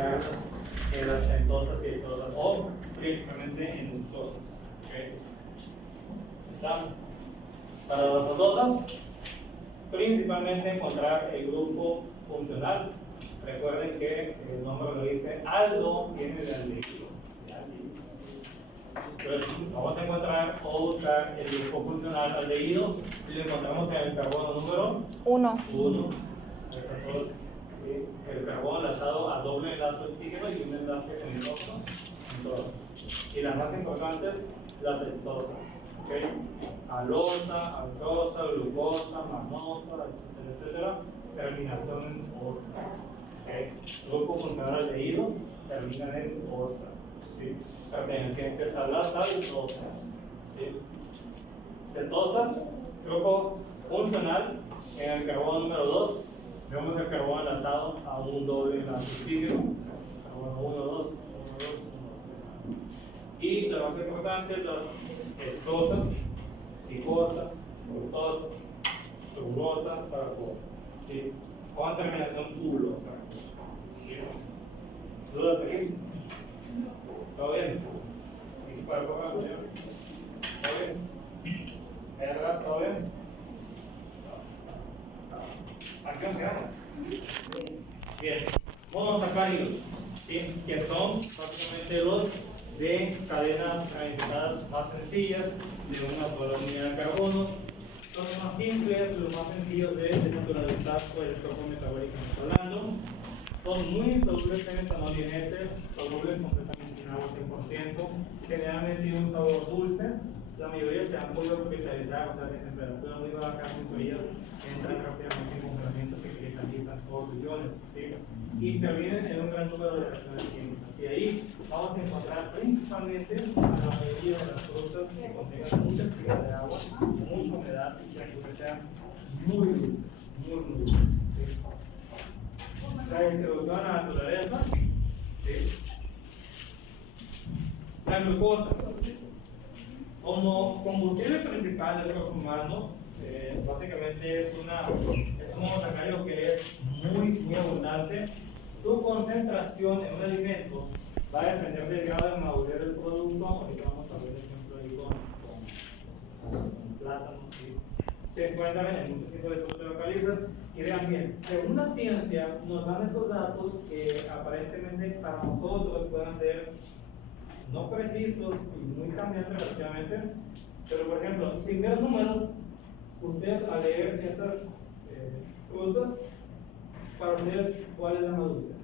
encontrar las pentosas y exosas, o principalmente en dulzosas. ¿Okay? ¿Está? Para las aldosas, principalmente encontrar el grupo funcional. Recuerden que el nombre lo dice, aldo viene de aldehído. Entonces vamos a encontrar o buscar el grupo funcional aldehído y lo encontramos en el carbono número 1. ¿Sí? El carbono enlazado a doble enlace oxígeno y un enlace nitroso. Y las más importantes, las exosas. ¿Okay? Alosa, alcosa, glucosa, manosa, etcétera, terminación en osa. ¿Okay? Grupo funcional aldehído termina en osa. ¿Sí? Pertenecientes a las aldosas. ¿Sí? Cetosas, grupo funcional en el carbono número 2. Vemos el carbono enlazado a un doble enlace oxígeno. Carbono 1, 2, 1, 2, 1, 2. Y las más importantes, las hexosas, cicosa, fructosa, tubulosa, paracosa. ¿Sí? Con terminación tubulosa. ¿Sí? ¿Dudas aquí? ¿Todo bien? ¿Y para probar? ¿Todo bien? ¿Verdad? ¿Todo bien? ¿A qué nos quedamos? Bien. Monosacáridos, ¿sí? Que son básicamente los de cadenas ramificadas más sencillas de una sola unidad de carbono. Son los más simples, los más sencillos de desnaturalizar por el cuerpo metabólicamente hablando. Son muy insolubles en etanol y en éter, solubles completamente en agua 100%. Generalmente tienen un sabor dulce. La mayoría se han podido especializar, o sea, de temperatura muy baja, muy frías, entran rápidamente en congelamiento, se cristalizan todos los iones, ¿sí? Y intervienen en un gran número de reacciones químicas. Y ahí vamos a encontrar principalmente a la mayoría de las frutas que contengan mucha actividad de agua, mucha humedad y que sean muy dulces, muy dulces. ¿Sí? La distribución a la naturaleza, ¿sí? La glucosa. Como combustible principal del cuerpo humano, básicamente es un monosacárido que es muy abundante. Su concentración en un alimento va a depender del grado de madurez del producto. Ahorita vamos a ver el ejemplo ahí con plátanos. ¿Sí? Se encuentran en muchos tipos de frutas y hortalizas. Y vean bien, según la ciencia, nos dan estos datos que aparentemente para nosotros pueden ser no precisos y muy cambiantes relativamente, pero por ejemplo, sin ver números, ustedes al leer estas frutas, para ustedes, ¿cuál es la más dulce?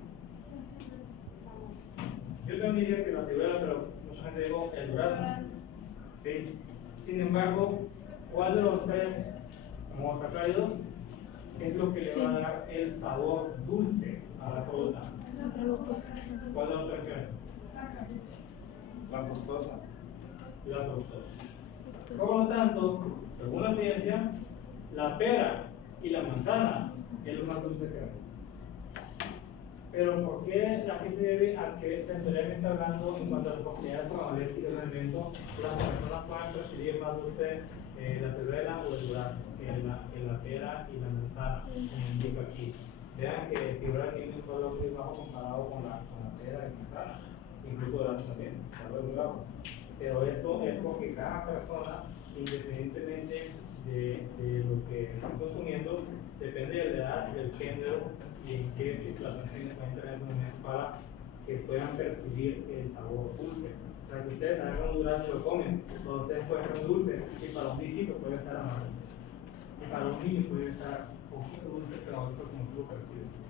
Yo también diría que la ciruela, pero mucha gente dijo el durazno. ¿Sí? Sin embargo, ¿cuál de los tres monosacáridos es lo que le va a dar el sabor dulce a la fruta? ¿Cuál de los tres crees? La fructosa. La fructosa. Por lo tanto, según la ciencia, la pera y la manzana es lo más dulce que hay. Pero ¿por qué? ¿A qué se debe? A que sensorialmente hablando, en cuanto a las propiedades organolépticas del alimento, las personas pueden percibir más dulce la ciruela o el durazno que la pera y la manzana, como indica aquí. Vean que la ciruela tiene un valor muy bajo comparado con la pera y manzana. Incluso durazno también, valores muy bajos. Pero eso es porque cada persona, independientemente de lo que están consumiendo, depende de la edad, del género y en qué situación se encuentran en ese momento para que puedan percibir el sabor dulce. O sea, que ustedes agarran un durazno y lo comen, para ustedes puede ser un dulce, y para un viejito puede estar amargo, y para un niño puede estar un poquito dulce, pero otro como tú lo percibes.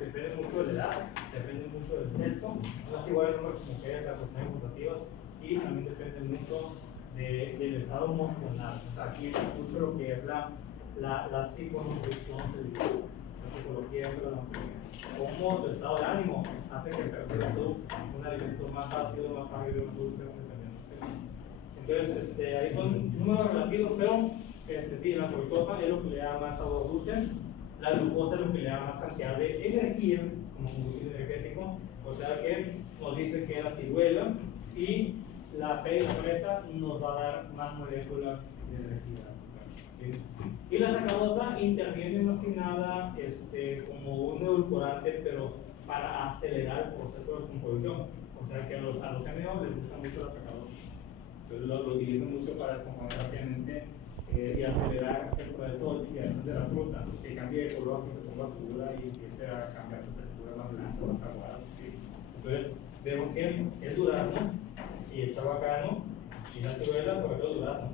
Depende mucho de la edad, depende mucho del sexo, no es igual el número de mujeres, las personas gustativas, y también depende mucho del estado emocional. O sea, aquí es mucho lo que es la psiconutrición, la psicología de la nutrición. Cómo tu estado de ánimo hace que percibas tú un alimento más ácido, más agrio, más dulce, entonces, ahí son números relativos, pero sí, la fructosa es lo que le da más sabor dulce. La glucosa es lo que le da más cantidad de energía como combustible energético, o sea que nos dice que la ciruela y la pera y la fresa nos va a dar más moléculas de energía. ¿Sí? Y la sacarosa interviene más que nada como un edulcorante, pero para acelerar el proceso de composición. O sea que a los MO les gusta mucho la sacarosa. Entonces lo utilizan mucho para descomponer rápidamente y acelerar el proceso de oxidación de la fruta, que cambie de color, que se ponga oscura y empiece a cambiar su textura más blanca, más aguada. ¿Sí? Entonces vemos que el durazno y el chabacano y la ciruela, sobre todo el durazno,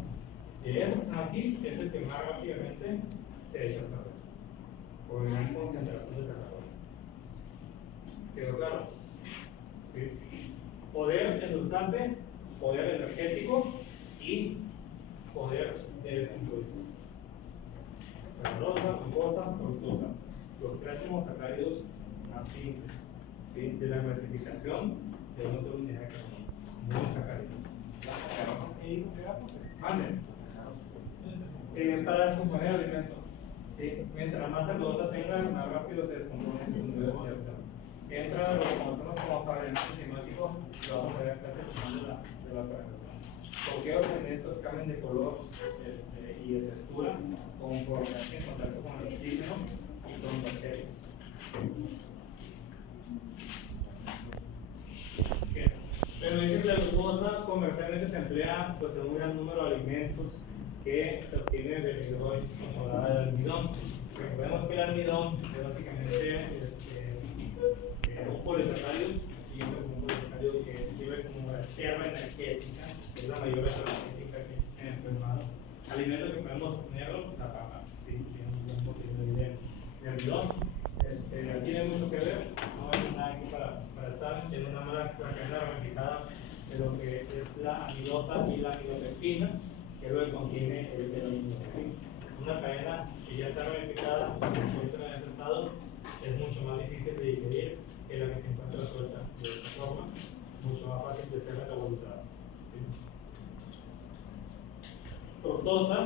y eso que están aquí es el que más rápidamente se echa a perder por gran concentración de sacarosa. ¿Quedó claro? ¿Sí? Poder endulzante, poder energético y poder de descomposición. Sacarosa, glucosa, fructosa. Los tres monosacáridos más simples, ¿sí? De la clasificación de una sola unidad de carbono. Monosacáridos. Mande. Es para descomponer el alimento. ¿Sí? Mientras más sacarosa tenga, más rápido se descompone su unidad de oxidación. Entra lo que conocemos como fragmentos enzimáticos, lo vamos a ver casi al final de la fermentación. Porque los alimentos cambian de color y de textura conforme hacen contacto con el oxígeno y con bacterias. Bien. Pero dice que la glucosa comercialmente se emplea pues, en un gran número de alimentos que se obtienen del hidrólisis controlada del almidón. Recordemos que el almidón es básicamente un polisacárido, y un polisacárido que sirve como reserva energética, que es la mayor reserva energética que existe en el ser humano. Alimento que podemos obtenerlo, la papa, ¿sí? Tiene un buen porcentaje de almidón. Tiene mucho que ver, no hay nada aquí para echar, tiene una mala cadena ramificada de lo que es la amilosa y la amilopectina, que es lo que contiene el almidón. ¿Sí? Una cadena que ya está ramificada, que se encuentra en ese estado, es mucho más difícil de digerir que la que se encuentra suelta de esta forma, mucho más fácil de ser metabolizada. ¿Sí? Fructosa,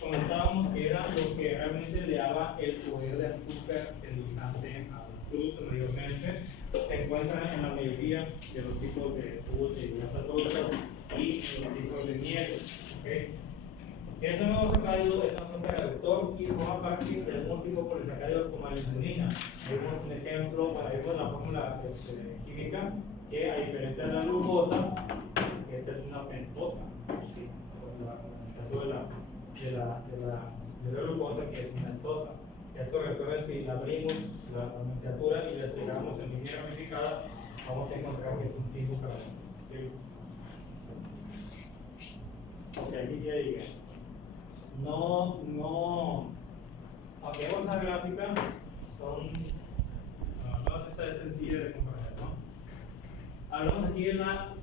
comentábamos que era lo que realmente le daba el poder de azúcar endulzante al fruto mayormente. Se encuentra en la mayoría de los tipos de frutas y grasas frutas y en los tipos de miel. ¿Okay? Este nuevo sacárido es azúcar reductor y forma parte de algunos tipos de polisacáridos como la limonina. Vemos un ejemplo para ver la fórmula química que, a diferencia de la glucosa, esta es una pentosa. ¿Sí? En el caso de la glucosa, que es una pentosa. Esto, recuerden, si la abrimos la nomenclatura y la estiramos en línea ramificada, vamos a encontrar que son 5 carbonos. ¿Sí? Ok, aquí ya llegué. Aunque vemos una gráfica, no esta es sencilla de comprender, ¿no? Hablamos aquí de la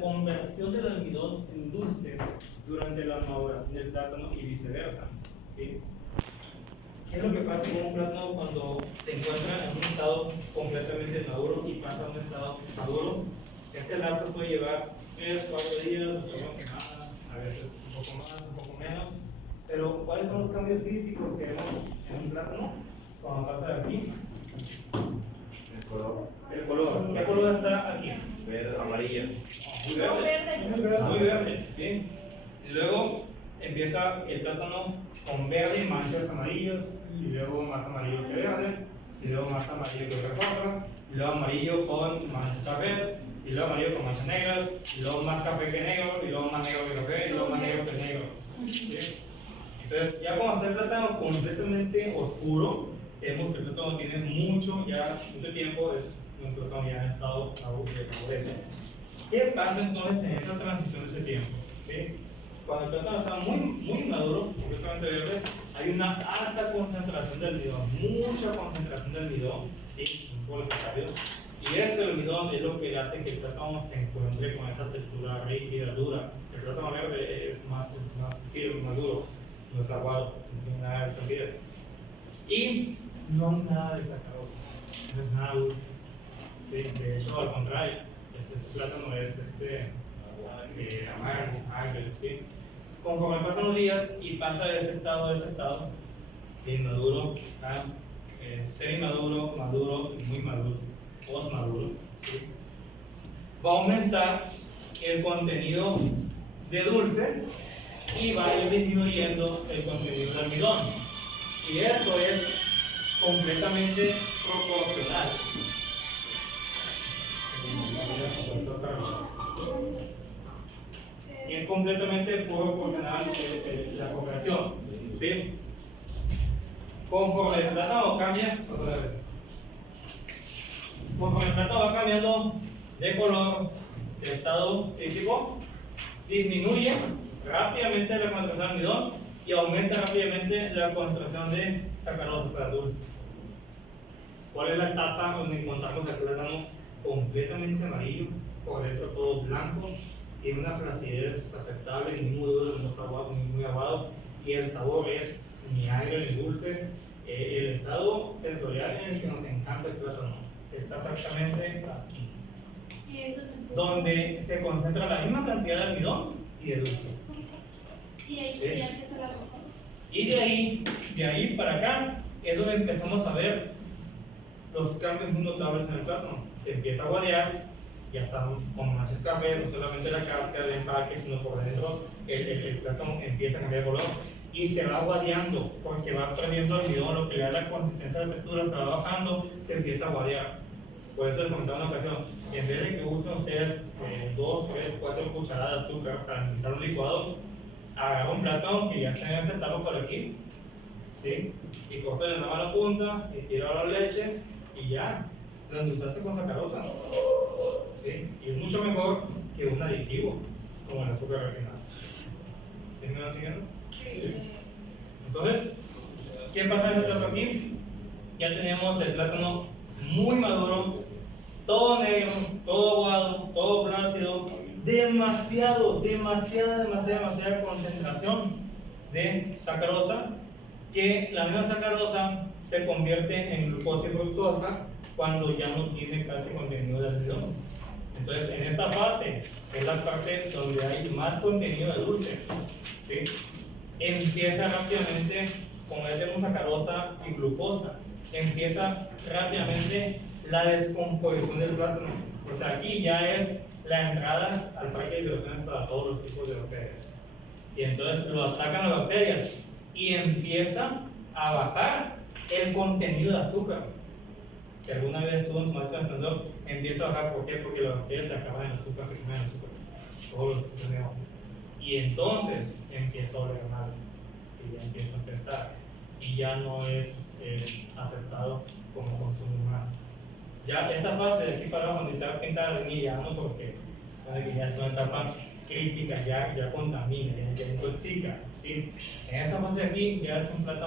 conversión del almidón en dulce durante la maduración del plátano y viceversa, ¿sí? ¿Qué es lo que pasa con un plátano cuando se encuentra en un estado completamente maduro y pasa a un estado maduro? Este lapso puede llevar 3, 4 días, hasta una semana, a veces un poco más, un poco menos. Pero, ¿cuáles son los cambios físicos que vemos en un plátano cuando pasa de aquí? El color. El color. ¿Qué color está aquí? Verde, amarilla. Muy verde. Muy verde, ¿sí? Y luego empieza el plátano con verde, manchas amarillas, y luego más amarillo que verde, y luego más amarillo que otra cosa, y luego amarillo con manchas cafés, y luego amarillo con manchas negras, y luego más café que negro, y luego más negro que café, y luego más negro que negro. ¿Sí? Entonces, ya cuando está el plátano completamente oscuro, vemos que el plátano tiene mucho tiempo, es un plátano ya en estado de madurez. ¿Qué pasa entonces en esta transición de ese tiempo? ¿Sí? Cuando el plátano está muy maduro, completamente verde, hay una alta concentración de almidón, mucha concentración de almidón, ¿sí? Un polisacárido. Y ese almidón es lo que hace que el plátano se encuentre con esa textura rígida, dura. El plátano verde es más firme, más duro, no es aguado, no tiene nada de calidez. Y no nada de sacarosa, no es nada dulce. ¿Sí? De hecho, al contrario, ese plátano es amargo, agrio, ¿sí? Conforme pasan los días y pasa de ese estado de inmaduro a semi-maduro, maduro y muy maduro, post-maduro, ¿sí? Va a aumentar el contenido de dulce y va a ir disminuyendo el contenido de almidón. Y eso es completamente proporcional. Y es completamente proporcional la correlación, ¿sí? Conforme el plátano cambia, conforme el plátano va cambiando de color, de estado físico, disminuye rápidamente la concentración de almidón y aumenta rápidamente la concentración de sacarosa, o sea, dulce. ¿Cuál es la etapa donde encontramos el plátano completamente amarillo, por dentro todo blanco, tiene una flacidez aceptable, ni muy duro, ni muy aguado, y el sabor es ni agrio ni dulce? El estado sensorial en el que nos encanta el plátano está exactamente aquí, donde se concentra la misma cantidad de almidón y de dulce. Y de ahí para acá es donde empezamos a ver los cambios muy notables en el plátano. Se empieza a guadear, ya están con manchas cafés, no solamente la cáscara, el empaque, sino por dentro el plátano empieza a cambiar de color y se va guadeando porque va perdiendo almidón, lo que le da la consistencia de la textura, se va bajando, se empieza a guadear. Por eso les comentaba en una ocasión, en vez de que usen ustedes 2, 3, 4 cucharadas de azúcar para empezar un licuado, agarra un plátano que ya está en esa etapa por aquí, ¿sí? Y córtale nada más la punta y tira la leche y ya, lo endulzaste con sacarosa, ¿sí? Y es mucho mejor que un aditivo como el azúcar refinado. ¿Sí me van siguiendo? Sí. Entonces, ¿qué pasa en esta etapa aquí? Ya tenemos el plátano muy maduro, todo negro, todo aguado, todo plácido, demasiada concentración de sacarosa, que la misma sacarosa se convierte en glucosa y fructosa cuando ya no tiene casi contenido de almidón. Entonces, en esta fase es la parte donde hay más contenido de dulce, ¿sí? Empieza rápidamente con el sacarosa y glucosa, empieza rápidamente la descomposición del plátano. O sea, aquí ya es la entrada al parque de diversiones para todos los tipos de bacterias. Y entonces lo atacan las bacterias y empieza a bajar el contenido de azúcar. Que alguna vez estuvo en su máximo esplendor, empieza a bajar. ¿Por qué? Porque las bacterias se acaban en azúcar, se comen en azúcar. Todos los sistemas de agua. Y entonces empieza a oler mal. Y ya empieza a empezar. Y ya no es aceptado como consumo humano. Ya esta fase de aquí para abajo, donde se va a pintar la semilla, no, porque ya es una etapa crítica, ya contamina, ya intoxica, ¿sí? En esta fase de aquí ya es un plátano